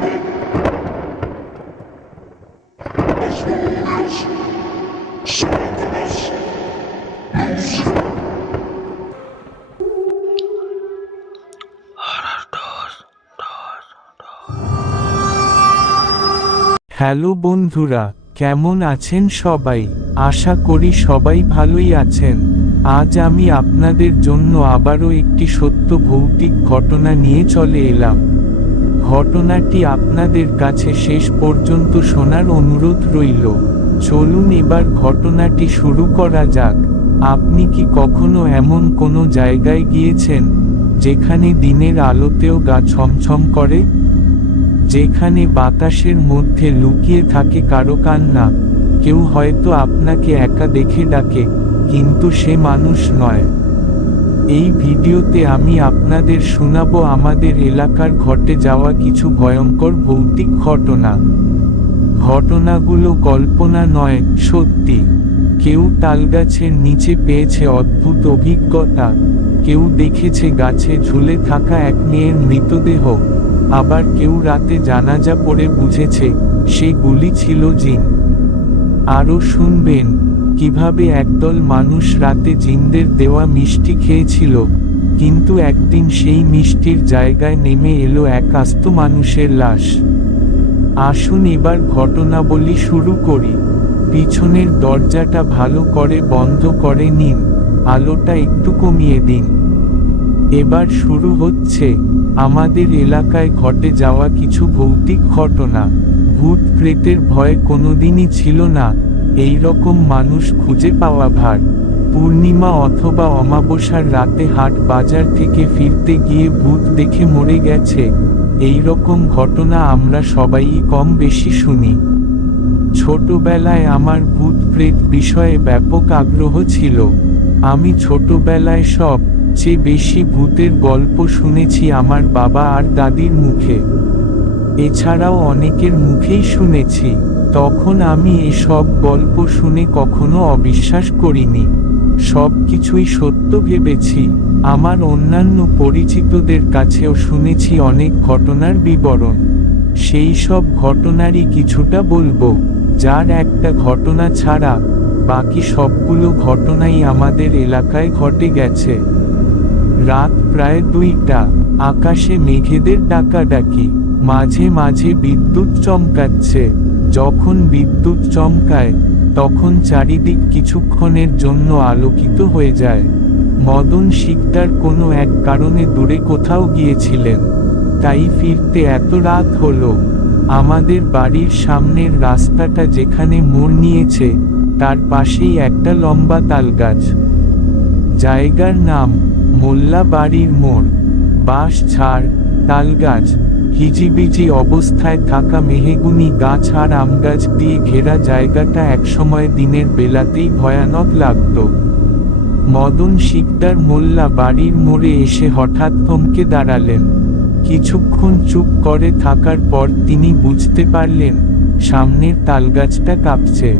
Hello বন্ধুরা, কেমন আছেন সবাই? আশা করি সবাই ভালোই আছেন। আজ আমি আপনাদের জন্য আবারও একটি সত্য ভৌতিক ঘটনা নিয়ে চলে এলাম। ঘটনাটি আপনাদের কাছে শেষ পর্যন্ত শোনার অনুরোধ রইল। চলুন এবার ঘটনাটি শুরু করা যাক। আপনি কি কখনো এমন কোনো জায়গায় গিয়েছেন যেখানে দিনের আলোতেও গা ছমছম করে? যেখানে বাতাসের মধ্যে লুকিয়ে থাকে কারো কান্না? কেউ হয়তো আপনাকে একা দেখে ডাকে, কিন্তু সে মানুষ নয়। এই ভিডিওতে আমি আপনাদের শোনাবো আমাদের এলাকার ঘটে যাওয়া কিছু ভয়ঙ্কর ভৌতিক ঘটনা। ঘটনাগুলো কল্পনা নয়, সত্যি। কেউ তালগাছের নিচে পেয়েছে অদ্ভুত অভিজ্ঞতা, কেউ দেখেছে গাছে ঝুলে থাকা এক মেয়ের মৃতদেহ, আবার কেউ রাতে জানাজা পড়ে বুঝেছে সেগুলি ছিল জিন। আরও শুনবেন কিভাবে একদল মানুষ রাতে জিনদের দেওয়া মিষ্টি খেয়েছিল, কিন্তু একদিন সেই মিষ্টির জায়গায় নেমে এলো এক আস্ত মানুষের লাশ। আসুন এবার ঘটনাবলী শুরু করি। পিছনের দরজাটা ভালো করে বন্ধ করে নিন, আলোটা একটু কমিয়ে দিন। এবার শুরু হচ্ছে আমাদের এলাকায় ঘটে যাওয়া কিছু ভৌতিক ঘটনা। ভূত প্রেতের ভয় কোনোদিনই ছিল না, এই রকম মানুষ খুঁজে পাওয়া ভার। পূর্ণিমা অথবা অমাবস্যার রাতে হাট বাজার থেকে ফিরতে গিয়ে ভূত দেখে মরে গেছে, এই রকম ঘটনা আমরা সবাই কম বেশি শুনি। ছোটবেলায় আমার ভূত প্রেত বিষয়ে ব্যাপক আগ্রহ ছিল। আমি ছোটবেলায় সবচেয়ে বেশি ভূতের গল্প শুনেছি আমার বাবা আর দাদির মুখে। এছাড়াও অনেকের মুখেই শুনেছি। তখন আমি এসব গল্প শুনে কখনো অবিশ্বাস করিনি, সব কিছুই সত্য ভেবেছি। আমার অন্যান্য পরিচিতদের কাছেও শুনেছি অনেক ঘটনার বিবরণ। সেই সব ঘটনারই কিছুটা বলবো, যার একটা ঘটনা ছাড়া বাকি সবগুলো ঘটনাই আমাদের এলাকায় ঘটে গেছে। রাত প্রায় 2টা, আকাশে মেঘেদের ডাকাডাকি, মাঝে মাঝে বিদ্যুৎ চমকাচ্ছে। যখন বিদ্যুৎ চমকায় তখন চারিদিক কিছুক্ষণের জন্য আলোকিত হয়ে যায়। মদন শিকদার কোনো এক কারণে দূরে কোথাও গিয়েছিলেন, তাই ফিরতে এত রাত হলো। আমাদের বাড়ির সামনের রাস্তাটা যেখানে মোড় নিয়েছে তার পাশেই একটা লম্বা তালগাছ। জায়গার নাম মোল্লা বাড়ির মোড়। বাঁশ ঝাড়, তালগাছ, হিজিবিজি অবস্থায় থাকা মেহগুনি গাছ আর আমগাছ দিয়ে ঘেরা জায়গাটা একসময় দিনের বেলাতেই ভয়ানক লাগত। মদন শিকদার মোল্লা বাড়ির মোড়ে এসে হঠাৎ থমকে দাঁড়ালেন। কিছুক্ষণ চুপ করে থাকার পর তিনি বুঝতে পারলেন সামনের তালগাছটা কাঁপছে,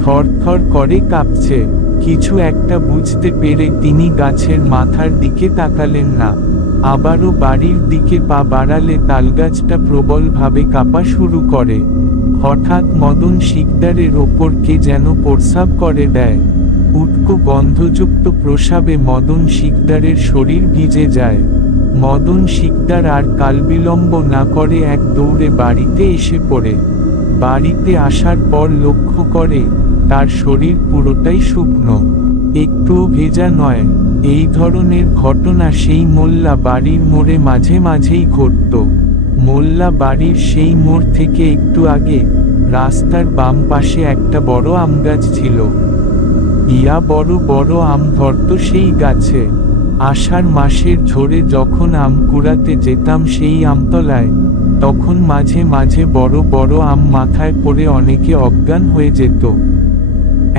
থরথর করে কাঁপছে। কিছু একটা বুঝতে পেরে তিনি গাছের মাথার দিকে তাকালেন না। আবারও বাড়ির দিকে পা বাড়ালে তালগাছটা প্রবলভাবে কাঁপা শুরু করে। হঠাৎ মদন শিকদারের ওপর কে যেন প্রস্রাব করে দেয়। উটকো গন্ধযুক্ত প্রস্রাবে মদন শিকদারের শরীর ভিজে যায়। মদন শিকদার আর কালবিলম্ব না করে এক দৌড়ে বাড়িতে এসে পড়ে। বাড়িতে আসার পর লক্ষ্য করে তার শরীর পুরোটাই শুকনো, একটুও ভেজা নয়। এই ধরনের ঘটনা সেই মোল্লা বাড়ির মোড়ে মাঝে মাঝেই ঘটত। মোল্লা বাড়ির সেই মোড় থেকে একটু আগে রাস্তার বাম পাশে একটা বড় আম গাছ ছিল। ইয়া বড় বড় আম ধরত সেই গাছে। আষাঢ় মাসের ঝড়ে যখন আম কুড়াতে যেতাম সেই আমতলায়, তখন মাঝে মাঝে বড় বড় আম মাথায় পড়ে অনেকে অজ্ঞান হয়ে যেত।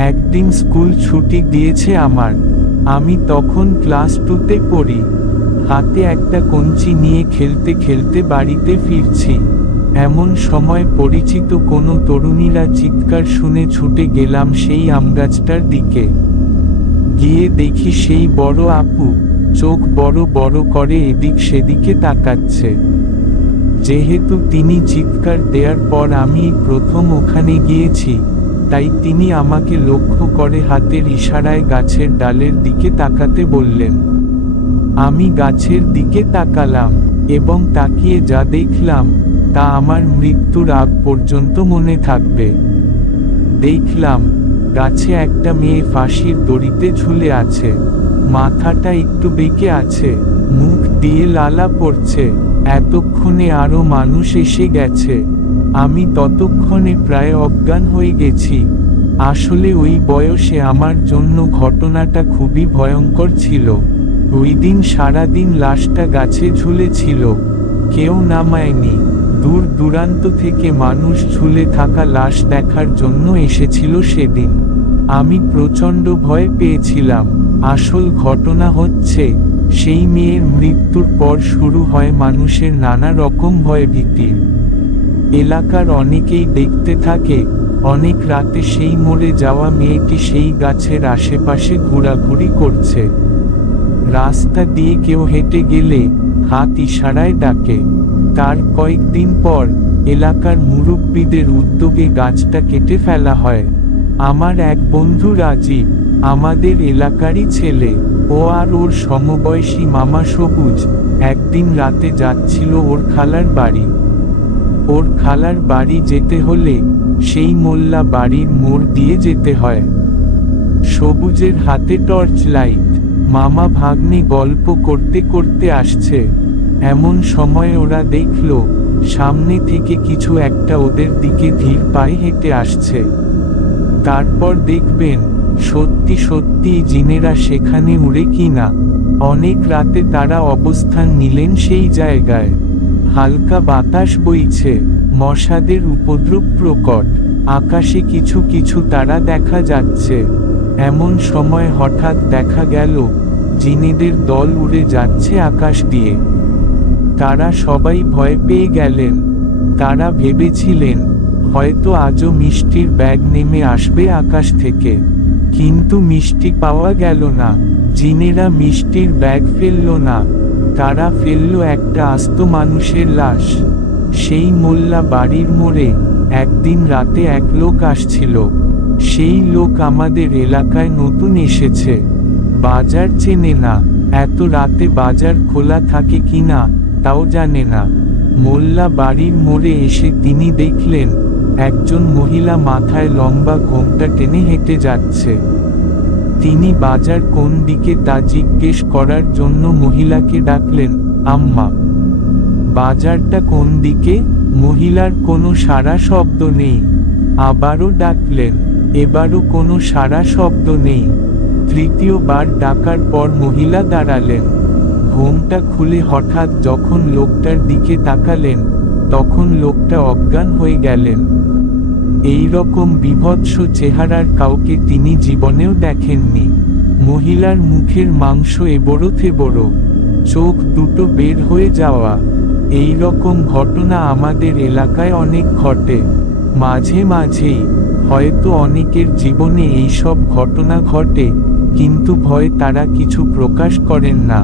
একদিন স্কুল ছুটি দিয়েছে আমার, আমি তখন ক্লাস 2তে পড়ি। হাতে একটা কঞ্চি নিয়ে খেলতে খেলতে বাড়িতে ফিরছি। এমন সময় পরিচিত কোনো তরুণীরা চিৎকার শুনে ছুটে গেলাম সেই আমগাছটার দিকে। গিয়ে দেখি সেই বড় আপু চোখ বড় বড় করে এদিক সেদিকে তাকাচ্ছে। যেহেতু তিনি চিৎকার দেওয়ার পর আমি প্রথম ওখানে গিয়েছি, তাই তিনি আমাকে লক্ষ্য করে হাতের ইশারায় গাছের ডালের দিকে তাকাতে বললেন। আমি গাছের দিকে তাকালাম, এবং তাকিয়ে যা দেখলাম তা আমার মৃত্যুর আগ পর্যন্ত মনে থাকবে। দেখলাম গাছে একটা মেয়ে ফাঁসির দড়িতে ঝুলে আছে, মাথাটা একটু বেঁকে আছে, মুখ দিয়ে লালা পড়ছে। এতক্ষণে আরো মানুষ এসে গেছে। আমি ততক্ষণে প্রায় অজ্ঞান হয়ে গেছি। আসলে ওই বয়সে আমার জন্য ঘটনাটা খুবই ভয়ঙ্কর ছিল। ওই দিন সারাদিন লাশটা গাছে ঝুলেছিল, কেউ নামায়নি। দূর দূরান্ত থেকে মানুষ ঝুলে থাকা লাশ দেখার জন্য এসেছিল সেদিন। আমি প্রচণ্ড ভয় পেয়েছিলাম। আসল ঘটনা হচ্ছে, সেই মেয়ের মৃত্যুর পর শুরু হয় মানুষের নানা রকম ভয়ভীতি। এলাকার অনেকেই দেখতে থাকে, অনেক রাতে সেই মরে যাওয়া মেয়েটি সেই গাছের আশেপাশে ঘোরাঘুরি করছে। রাস্তা দিয়ে কেউ হেঁটে গেলে হাত ইশারায় ডাকে। তার কয়েকদিন পর এলাকার মুরব্বীদের উদ্যোগে গাছটা কেটে ফেলা হয়। আমার এক বন্ধু রাজীব, আমাদের এলাকারই ছেলে, ও আর ওর সমবয়সী মামা সবুজ একদিন রাতে যাচ্ছিল ওর খালার বাড়ি। ওর খালার বাড়ি যেতে হলে সেই মোল্লা বাড়ির মোড় দিয়ে যেতে হয়। সবুজের হাতে টর্চ লাইট। মামা ভাগ্নে গল্প করতে করতে আসছে। এমন সময় ওরা দেখল সামনে থেকে কিছু একটা ওদের দিকে ধীর পায়ে হেঁটে আসছে। তারপর দেখবেন সত্যি সত্যি জিনেরা সেখানে উড়ে কিনা। অনেক রাতে তারা অবস্থান নিলেন সেই জায়গায়। হালকা বাতাস বইছে, মশাদের উপদ্রব প্রকট, আকাশে কিছু কিছু তারা দেখা যাচ্ছে। এমন সময় হঠাৎ দেখা গেল জিনেদের দল উড়ে যাচ্ছে আকাশ দিয়ে। তারা সবাই ভয় পেয়ে গেলেন। তারা ভেবেছিলেন হয়তো আজও মিষ্টির ব্যাগ নেমে আসবে আকাশ থেকে, কিন্তু মিষ্টি পাওয়া গেল না। জিনেরা মিষ্টির ব্যাগ ফেলল না, তারা ফেলল একটা আস্ত মানুষের লাশ। সেই মোল্লা বাড়ির মোড়ে একদিন রাতে এক লোক আসছিল। সেই লোক আমাদের এলাকায় নতুন এসেছে, বাজার চেনে না, এত রাতে বাজার খোলা থাকে কিনা তাও জানে না। মোল্লা বাড়ির মোড়ে এসে তিনি দেখলেন একজন মহিলা মাথায় লম্বা ঘোমটা টেনে হেঁটে যাচ্ছে। তিনি বাজার কোন দিকে তা জিজ্ঞেস করার জন্য মহিলাকে ডাকলেন, আম্মা, বাজারটা কোন দিকে? মহিলার কোনো সাড়া শব্দ নেই। আবারও ডাকলেন, এবারও কোনো সাড়া শব্দ নেই। তৃতীয়বার ডাকার পর মহিলা দাঁড়ালেন। ঘোমটা খুলে হঠাৎ যখন লোকটার দিকে তাকালেন, তখন লোকটা অজ্ঞান হয়ে গেলেন। এই রকম বীভৎস চেহারার কাউকে তিনি জীবনেও দেখেননি। মহিলার মুখের মাংস এবড়ো থেবড়ো, চোখ দুটো বের হয়ে যাওয়া। এই রকম ঘটনা আমাদের এলাকায় অনেক ঘটে। মাঝে মাঝেই হয়তো অনেকের জীবনে এইসব ঘটনা ঘটে, কিন্তু ভয় তারা কিছু প্রকাশ করেন না।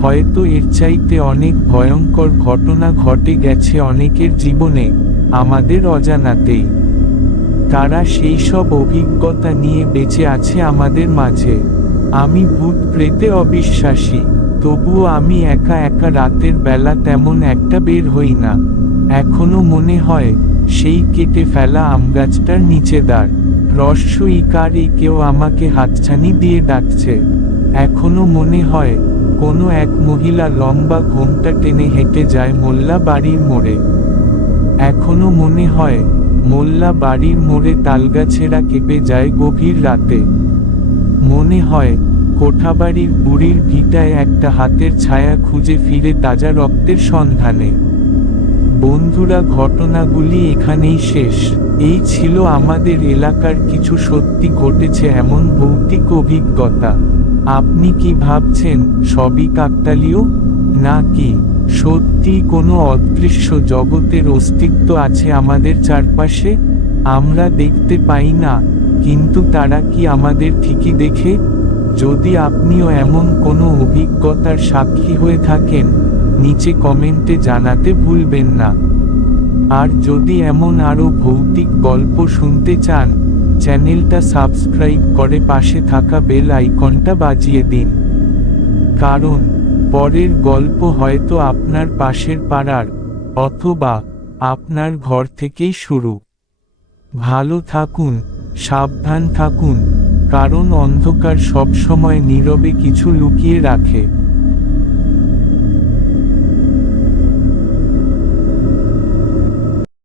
হয়তো এর চাইতে অনেক ভয়ঙ্কর ঘটনা ঘটে গেছে অনেকের জীবনে, আমাদের অজানাতেই। তারা সেই সব অভিজ্ঞতা নিয়ে বেঁচে আছে আমাদের মাঝে। আমি ভূত প্রেতে অবিশ্বাসী, তবুও আমি একা একা রাতের বেলা তেমন একটা বের হই না। এখনো মনে হয় সেই কেটে ফেলা আমগাছটার নিচে দাঁড় রস্যইকারে কেউ আমাকে হাতছানি দিয়ে ডাকছে। এখনো মনে হয় কোনো এক মহিলা লম্বা ঘোমটা টেনে হেঁটে যায় মোল্লা বাড়ির মোড়ে। এখনো মনে হয় মোল্লা বাড়ির মোড়ে তালগাছেরা কেঁপে যায় গভীর রাতে। মনে হয় কোঠাবাড়ির বুড়ির ভিটায় একটা হাতের ছায়া খুঁজে ফিরে তাজা রক্তের সন্ধানে। বন্ধুরা, ঘটনাগুলি এখানেই শেষ। এই ছিল আমাদের এলাকার কিছু সত্যি ঘটেছে এমন ভৌতিক অভিজ্ঞতা। আপনি কি ভাবছেন সবই কাকতালীয়, নাকি সত্যি কোনো অদৃশ্য জগতের অস্তিত্ব আছে আমাদের চারপাশে? আমরা দেখতে পাই না, কিন্তু তারা কি আমাদের ঠিকই দেখে? যদি আপনিও এমন কোনো অভিজ্ঞতার সাক্ষী হয়ে থাকেন, নিচে কমেন্টে জানাতে ভুলবেন না। আর যদি এমন আরও ভৌতিক গল্প শুনতে চান, চ্যানেলটা সাবস্ক্রাইব করে পাশে থাকা বেল আইকনটা বাজিয়ে দিন। কারণ পরের গল্প হয়তো আপনার পাশের পাড়ার অথবা আপনার ঘর থেকেই শুরু। ভালো থাকুন, সাবধান থাকুন, কারণ অন্ধকার সবসময় নীরবে কিছু লুকিয়ে রাখে।